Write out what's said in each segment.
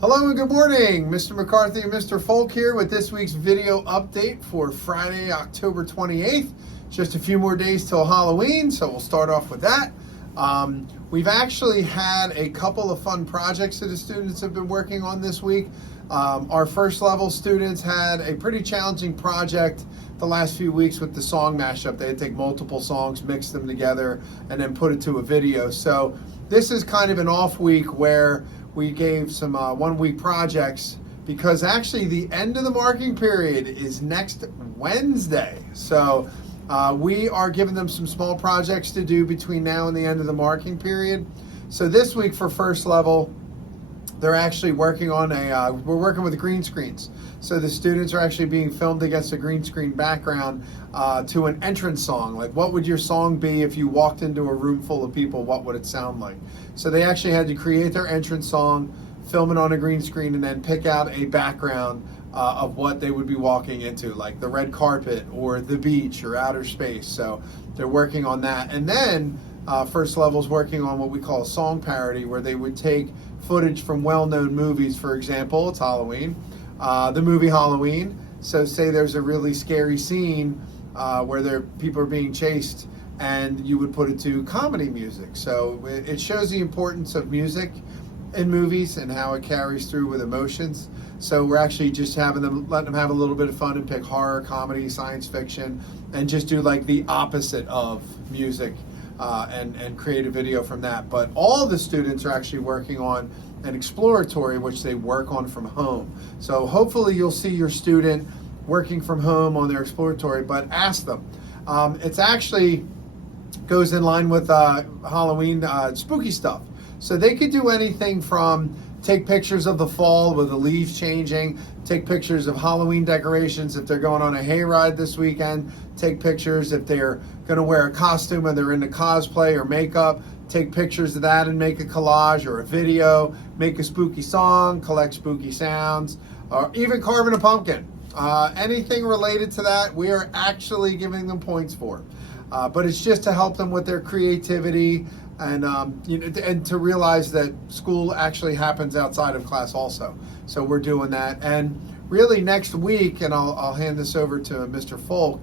Hello and good morning. Mr. McCarthy and Mr. Folk here with this week's video update for Friday, October 28th. Just a few more days till Halloween, so we'll start off with that. We've actually had a couple of fun projects that the students have been working on this week. Our first level students had a pretty challenging project the last few weeks with the song mashup. They had to take multiple songs, mix them together, and then put it to a video. So this is kind of an off week where we gave some 1 week projects because actually the end of the marking period is next Wednesday. So we are giving them some small projects to do between now and the end of the marking period. So this week for first level, they're actually working on we're working with green screens. So the students are actually being filmed against a green screen background to an entrance song. Like, what would your song be if you walked into a room full of people? What would it sound like? So they actually had to create their entrance song, film it on a green screen, and then pick out a background of what they would be walking into, like the red carpet or the beach or outer space. So they're working on that. And then first level's working on what we call a song parody, where they would take footage from well-known movies. For example, it's Halloween, the movie Halloween. So say there's a really scary scene where people are being chased, and you would put it to comedy music. So it shows the importance of music in movies and how it carries through with emotions. So we're actually just letting them have a little bit of fun and pick horror, comedy, science fiction, and just do like the opposite of music. And create a video from that. But all the students are actually working on an exploratory, which they work on from home. So hopefully you'll see your student working from home on their exploratory, but ask them. It's actually goes in line with Halloween spooky stuff. So they could do anything from take pictures of the fall with the leaves changing, take pictures of Halloween decorations if they're going on a hayride this weekend, take pictures if they're going to wear a costume and they're into cosplay or makeup, take pictures of that and make a collage or a video, make a spooky song, collect spooky sounds, or even carving a pumpkin. Anything related to that, we are actually giving them points for. But it's just to help them with their creativity, and and to realize that school actually happens outside of class also. So we're doing that. And really next week, and I'll hand this over to Mr. Folk,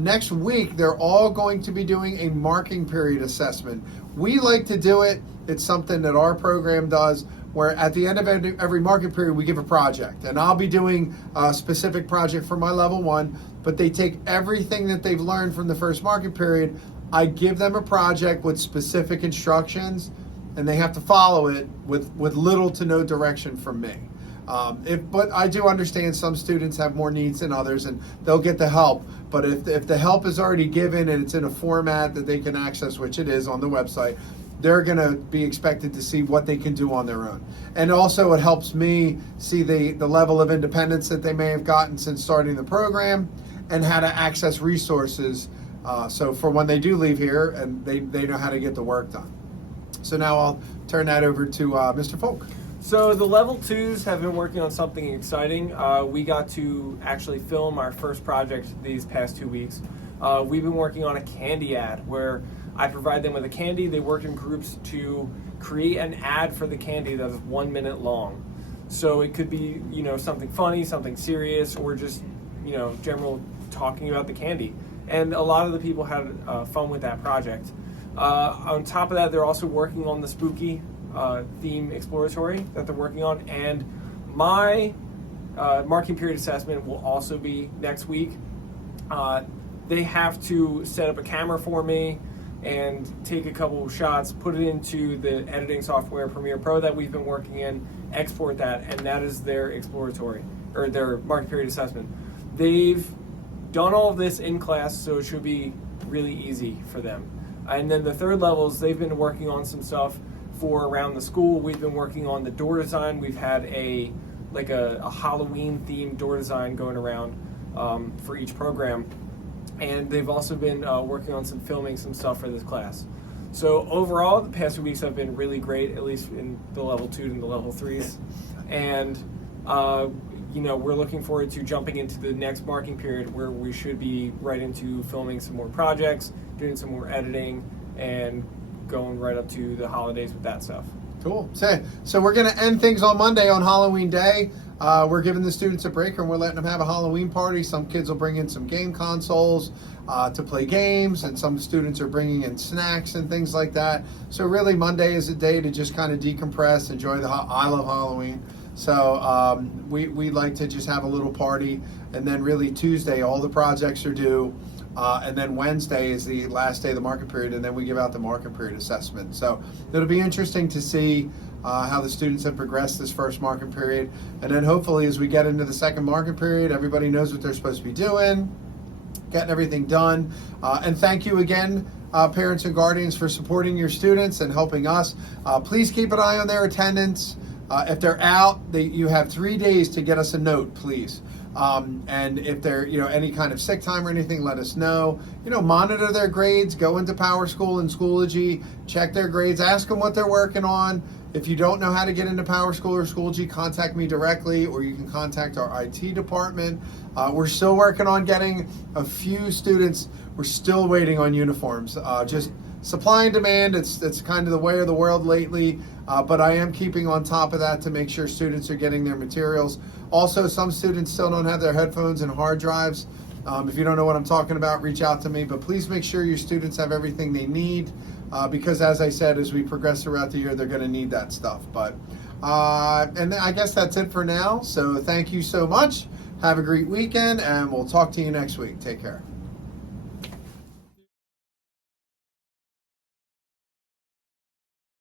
next week they're all going to be doing a marking period assessment. We like to do it. It's something that our program does, where at the end of every marking period we give a project. And I'll be doing a specific project for my level 1, but they take everything that they've learned from the first marking period. I give them a project with specific instructions, and they have to follow it with little to no direction from me. But I do understand some students have more needs than others, and they'll get the help. But if the help is already given and it's in a format that they can access, which it is on the website, they're going to be expected to see what they can do on their own. And also it helps me see the level of independence that they may have gotten since starting the program, and how to access resources. So for when they do leave here, and they know how to get the work done. So now I'll turn that over to Mr. Folk. So the level 2s have been working on something exciting. We got to actually film our first project these past 2 weeks. We've been working on a candy ad where I provide them with a candy. They work in groups to create an ad for the candy that is 1 minute long. So it could be, something funny, something serious, or just, general talking about the candy. And a lot of the people had fun with that project. On top of that, they're also working on the spooky theme exploratory that they're working on. And my marking period assessment will also be next week. They have to set up a camera for me and take a couple of shots, put it into the editing software Premiere Pro that we've been working in, export that, and that is their exploratory, or their marking period assessment. They've done all of this in class, so it should be really easy for them. And then the third levels, they've been working on some stuff for around the school. We've been working on the door design. We've had a Halloween themed door design going around for each program. And they've also been working on filming some stuff for this class. So overall, the past 2 weeks have been really great, at least in the level 2 and the level 3s. And we're looking forward to jumping into the next marking period, where we should be right into filming some more projects, doing some more editing, and going right up to the holidays with that stuff. Cool. So we're going to end things on Monday on Halloween Day. We're giving the students a break and we're letting them have a Halloween party. Some kids will bring in some game consoles to play games, and some students are bringing in snacks and things like that. So really Monday is a day to just kind of decompress, enjoy I love Halloween. So we like to just have a little party, and then really Tuesday all the projects are due. And then Wednesday is the last day of the market period, and then we give out the market period assessment. So it'll be interesting to see how the students have progressed this first market period. And then hopefully as we get into the second market period, everybody knows what they're supposed to be doing, getting everything done. And thank you again, parents and guardians, for supporting your students and helping us. Please keep an eye on their attendance. If they're out, you have 3 days to get us a note, please. And if they're, any kind of sick time or anything, let us know. Monitor their grades, go into Power School and Schoology, check their grades, ask them what they're working on. If you don't know how to get into Power School or Schoology, contact me directly, or you can contact our IT department. We're still working on getting a few students. We're still waiting on uniforms. Just supply and demand, it's kind of the way of the world lately, but I am keeping on top of that to make sure students are getting their materials. Also, some students still don't have their headphones and hard drives. If you don't know what I'm talking about, reach out to me, but please make sure your students have everything they need, because as I said, as we progress throughout the year, they're going to need that stuff. But and I guess that's it for now, so thank you so much. Have a great weekend, and we'll talk to you next week. Take care.